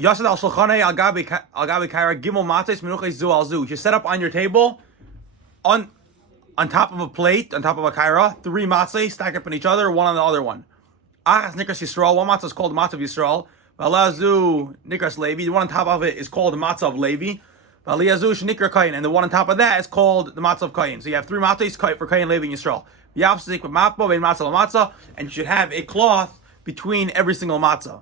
Yasad al Shulchanei al Gabi Kaira Gimel Mates Menuches Zu al Zu. You set up on your table, on top of a plate, on top of a kaira, 3 matzahs stacked up on each other, one on the other one. Achas Nikras Yisrael. One matzah is called the matzah of Yisrael. Valazu Nikras Levi. The one on top of it is called the matzah of Levi. Valiazu Shnikra Kayin. And the one on top of that is called the matzah of Kayin. So you have 3 matzahs for Kayin, Levi, and Yisrael. Yavsik with matbo, vein matzah la matzah, and you should have a cloth between every single matzah.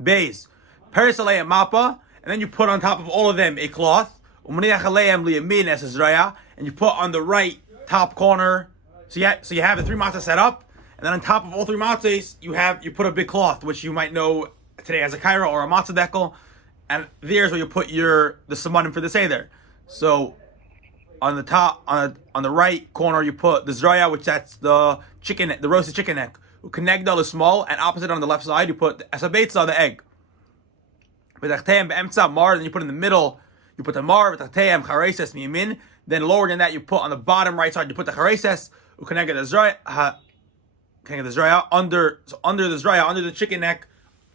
Beis. Peres alei mappa, and then you put on top of all of them a cloth. Umniach aleim liyamin es Ezraya, and you put on the right top corner. So you have the 3 matzahs set up, and then on top of all 3 matzahs, you put a big cloth, which you might know today as a kaira or a matzah dekel, and there's where you put the samanim for the seder. So on the top, on the right corner, you put the zraya, which that's the roasted chicken neck. U'kenegdal is small, and opposite on the left side, you put as a beitza, the egg. Mar, then you put in the middle, you put the mar, then lower than that, you put on the bottom right side, you put the chareses, u'keneged the zraya, under the zraya, under the chicken neck,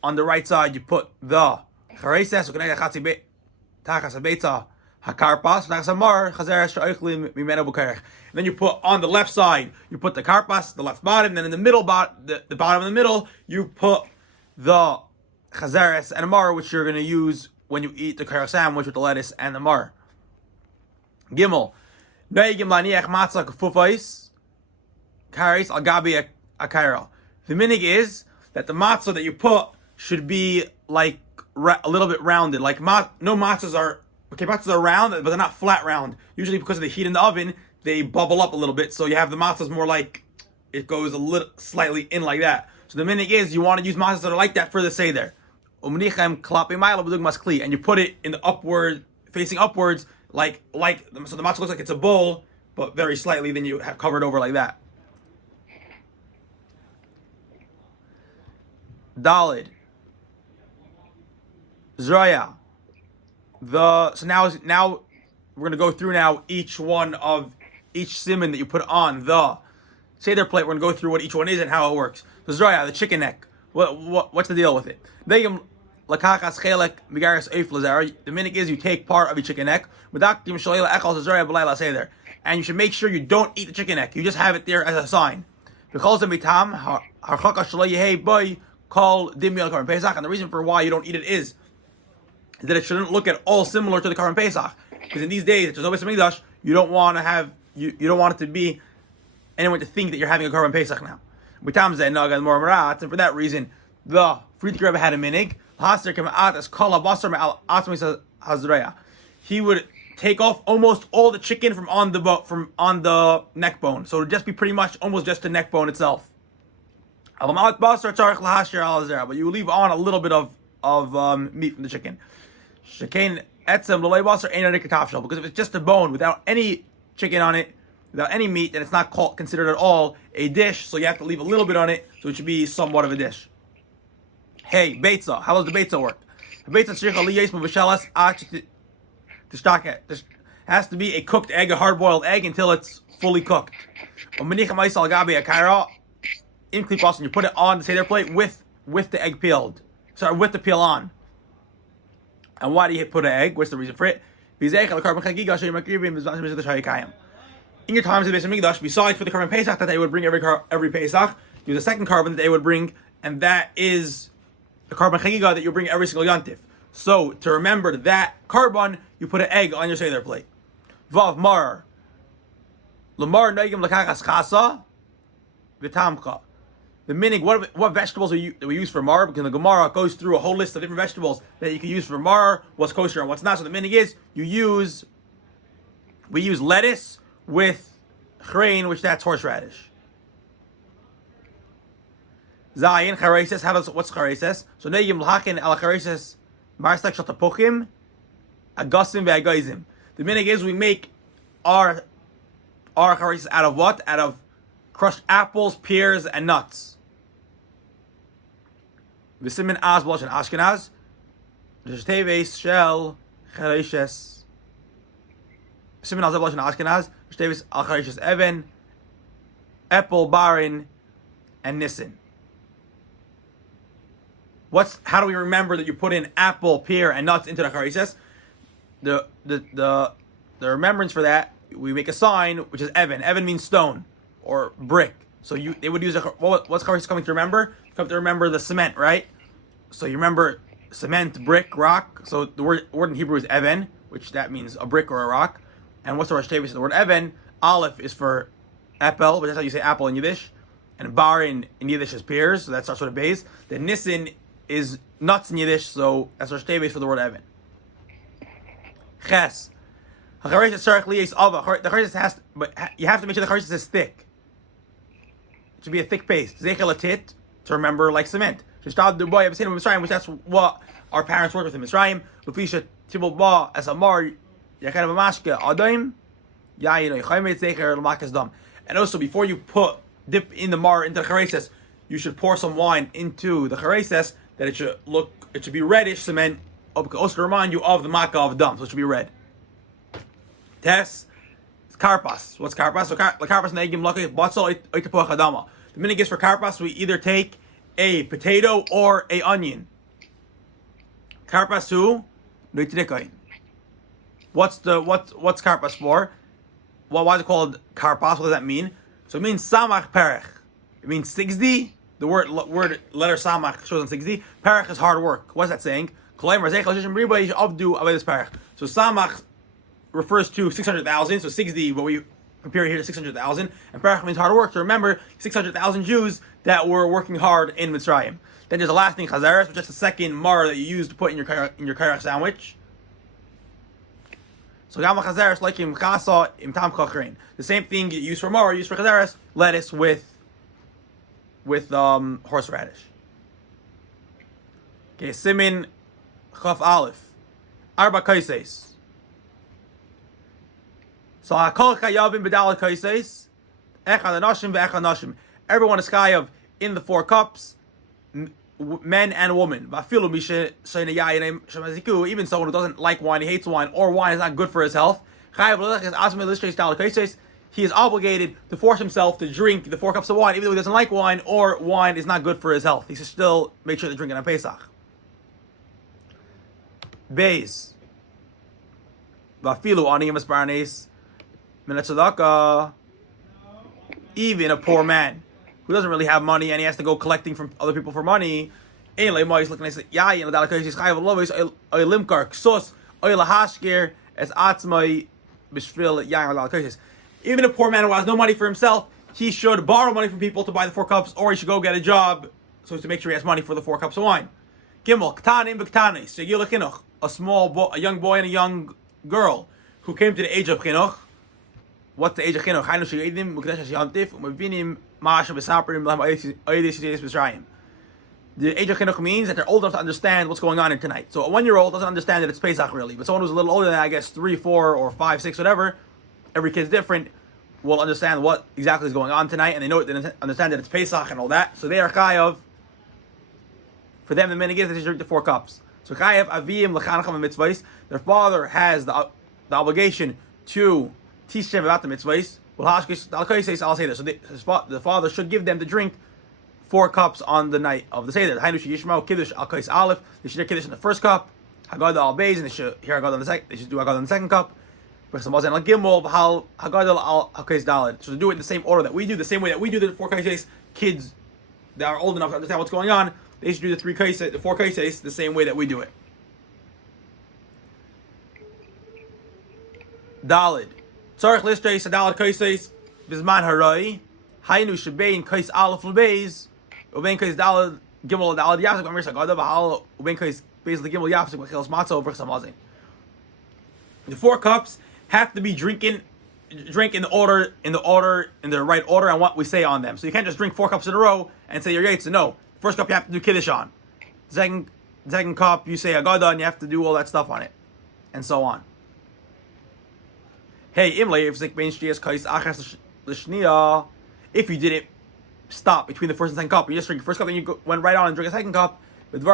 on the right side, you put the chareses, u'keneged tachas beitza, hakarpas, nachsamar, chazeres sha'oichlim mimena bukarech. And then you put on the left side, you put the karpas, the left bottom. Then in the middle, the bottom of the middle, you put the chazeres and a mar, which you're going to use when you eat the kaira sandwich with the lettuce and the mar. Gimel, noegim laniach matzah kufufais, karis al gabi akaira. The minig is that the matzah that you put should be like a little bit rounded. Like no matzahs are. Okay, matzahs are round, but they're not flat round. Usually because of the heat in the oven, they bubble up a little bit. So you have the matzahs more like, it goes a little slightly in like that. So the minig is, you want to use matzahs that are like that for the seder. And you put it in the facing upwards, so the matzah looks like it's a bowl, but very slightly, then you have covered over like that. Dalid. Zraya. So now we're going to go through now each simon that you put on the seder plate. We're going to go through what each one is and how it works. The zraya, the chicken neck. What's the deal with it? The minhag is you take part of your chicken neck, and you should make sure you don't eat the chicken neck. You just have it there as a sign. And the reason for why you don't eat it is that it shouldn't look at all similar to the Karban Pesach. Because in these days, there's no Beis Hamikdash, you don't want it to be anyone to think that you're having a Karban Pesach now. And for that reason, the Friedrich Rebbe had a minig. He would take off almost all the chicken from on the neck bone. So it would just be pretty much almost just the neck bone itself. But you leave on a little bit of meat from the chicken. Because if it's just a bone without any chicken on it, without any meat, then it's not considered at all a dish. So you have to leave a little bit on it, so it should be somewhat of a dish. Hey, beitza. How does the beitza work? The beitza has to be a cooked egg, a hard-boiled egg, until it's fully cooked. And you put it on the seder plate with the egg peeled. Sorry, with the peel on. And why do you put an egg? What's the reason for it? In your times of the Beis Hamikdash, besides for the Karban Pesach that they would bring every Pesach, there's a second carbon that they would bring, and that is the Karban Chagiga that you bring every single Yantif. So to remember that carbon, you put an egg on your seder plate. Vav mar, lamar noigim lakachas chasa, v'tamcha. The minig, what vegetables do we use for mar? Because the Gemara goes through a whole list of different vegetables that you can use for mar, what's kosher and what's not. So the minig is, we use lettuce with chrein, which that's horseradish. Zayin, chareses, what's chareses? So neigim l'hakin al chareses, marsek shatapuchim, agasim ve'agayzim. The minig is, we make our chareses out of what? Out of crushed apples, pears, and nuts. V'simin az b'lashon Ashkenaz, v'shteves shel chareses. Simin al b'lashon Ashkenaz, v'shteves al chareses even, apple, barin, and nissen. How do we remember that you put in apple, pear, and nuts into the chareses? The remembrance for that, we make a sign which is Evan. Evan means stone or brick. So they would use what's chareses coming to remember? Come to remember the cement, right? So you remember cement, brick, rock. So the word in Hebrew is Evan, which that means a brick or a rock. And what's the Rosh Tevis? The word Evan. Aleph is for apple, but that's how you say apple in Yiddish. And bar in Yiddish is pears, so that starts with a base. Then Nissen is nuts in Yiddish, so that's Rosh Tevis for the word Evan. Ches. The charesis has, but you have to make sure the charesis is thick. It should be a thick paste. Zechelatit, to remember like cement. Which that's what our parents worked with in Mitzrayim. Lufisha tibul ba as amar yachad b'mashke adaim yayin yochaymet zecher l'makas dam. And also, before you dip in the mar into the chareses, you should pour some wine into the chareses that it should be reddish cement. Also to remind you of the makkah of dam, so it should be red. Tess, it's karpas. What's karpas? So karpas neigim lakay batzal oitepoch adama. The minhag is for karpas, we either take a potato or a onion. Karpas who? What's karpas for? Well, why is it called karpas? What does that mean? So it means samach perech. It means 60. The word letter samach shows on 60. Perech is hard work. What's that saying? So samach refers to 600,000. So 60, what we compare here to 600,000. And perech means hard work. So remember, 600,000 Jews that were working hard in Mitzrayim. Then there's the last thing, chazeres, which is the second mar that you use to put in your kairach sandwich. So gam chazeres like im chasa im tam chachrein. The same thing you use for mar, you use for chazeres, lettuce with horseradish. Okay, simin chaf aleph, arba kaises. So hakol chayavim b'dal kaises, echad anashim ve'echad nashim. Everyone is chayav in the 4 cups, men and women. Even someone who doesn't like wine, he hates wine, or wine is not good for his health, he is obligated to force himself to drink the 4 cups of wine, even though he doesn't like wine, or wine is not good for his health. He should still make sure to drink it on Pesach. Beis. Even a poor man who doesn't really have money and he has to go collecting from other people for monmoney. Even a poor man who has no money for himself, he should borrow money from people to buy the 4 cups, or he should go get a job so to make sure he has money for the 4 cups of wine. Gimel, ktanim v'ktanis. So a young boy and a young girl who came to the age of chinuch. What's the age of chinuch? The age of chinuch means that they're old enough to understand what's going on in tonight. So a 1-year-old doesn't understand that it's Pesach really, but someone who's a little older than that, I guess 3, 4, or 5, 6, whatever, every kid's different, will understand what exactly is going on tonight, and they understand that it's Pesach and all that. So they are chayav. For them, the minhag is that they drink the 4 cups. So chayav aviyim lechanacham mitzvahs. Their father has the obligation to teach them about the mitzvahs. Well, I'll say this. So the father should give them to drink 4 cups on the night of the Seder. They should hear Kiddush in the first cup, Haggadah al Beis, and they should hear Haggadah on the second. They should do Haggadah on the second cup. So to do it in the same order that we do, the same way that we do the 4 kaises. Kids that are old enough to understand what's going on, they should do the 4 kaises the same way that we do it. Dalid. Tzarech lishtreis adalad kaises bizman harai. Haynu shebein kais aleph lebeis. Ubein kais dalad gimel dalad yafsik b'mir sagada v'hal ubein kais beis legimel yafsik b'chilas matzah v'chas hamazin. The 4 cups have to be drink in the right order and what we say on them. So you can't just drink 4 cups in a row and say your yates. No, first cup you have to do kiddush on. Second cup you say Haggadah and you have to do all that stuff on it, and so on. Hey, if you didn't stop between the first and second cup, you just drink the first cup and you went right on and drink a second cup. Even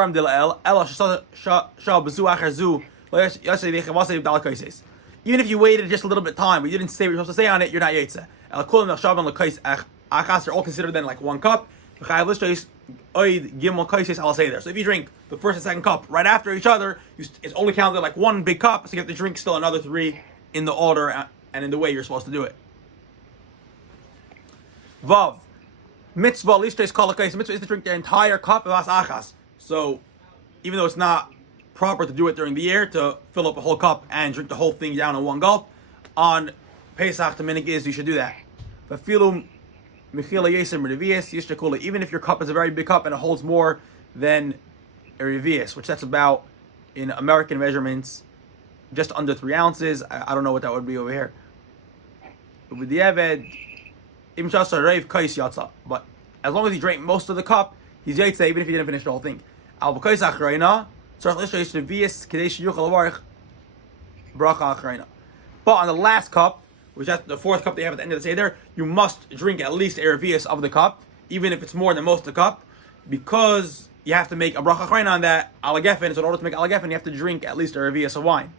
if you waited just a little bit of time, but you didn't say what you're supposed to say on it, you're not yaitze. They're all considered then like 1 cup. Oid Gimel Kaisis, I'll say there. So if you drink the first and second cup right after each other, it's only counted like one big cup, so you have to drink still another 3 in the order and in the way you're supposed to do it. Vav. Mitzvah lishtes kolakais. Mitzvah is to drink the entire cup of as achas. So even though it's not proper to do it during the year, to fill up a whole cup and drink the whole thing down in one gulp, on Pesach the minhag is you should do that. But filum mechila yesem revius yishtakula. Even if your cup is a very big cup and it holds more than a revius, which that's about in American measurements just under 3 ounces. I don't know what that would be over here. With the Eved, but as long as he drank most of the cup, he's yaitse even if he didn't finish the whole thing. But on the last cup, which is the 4th cup they have at the end of the Seder, you must drink at least a revius of the cup, even if it's more than most of the cup, because you have to make a bracha achrayna on that alagefen. So in order to make alagefen, you have to drink at least a revius of wine.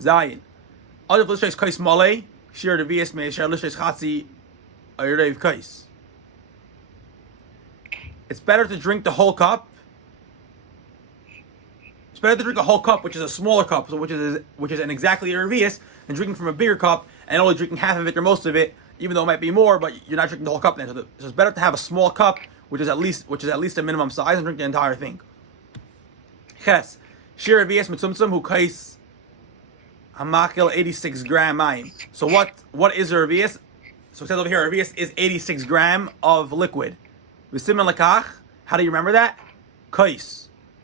Zayin. Other l'sheis kais malei shiur revius me shiur l'sheis chatzi ayrev kais. It's better to drink the whole cup. It's better to drink a whole cup, which is a smaller cup, so which is an exactly a revius, than drinking from a bigger cup and only drinking half of it or most of it, even though it might be more, but you're not drinking the whole cup then. So it's better to have a small cup, which is at least a minimum size, and drink the entire thing. Ches shiur revius mitzumtzum hu kais hamakil 86 gram mayim. So what is a revius? So it says over here, a revius is 86 gram of liquid. V'siman lekach. How do you remember that? Kais.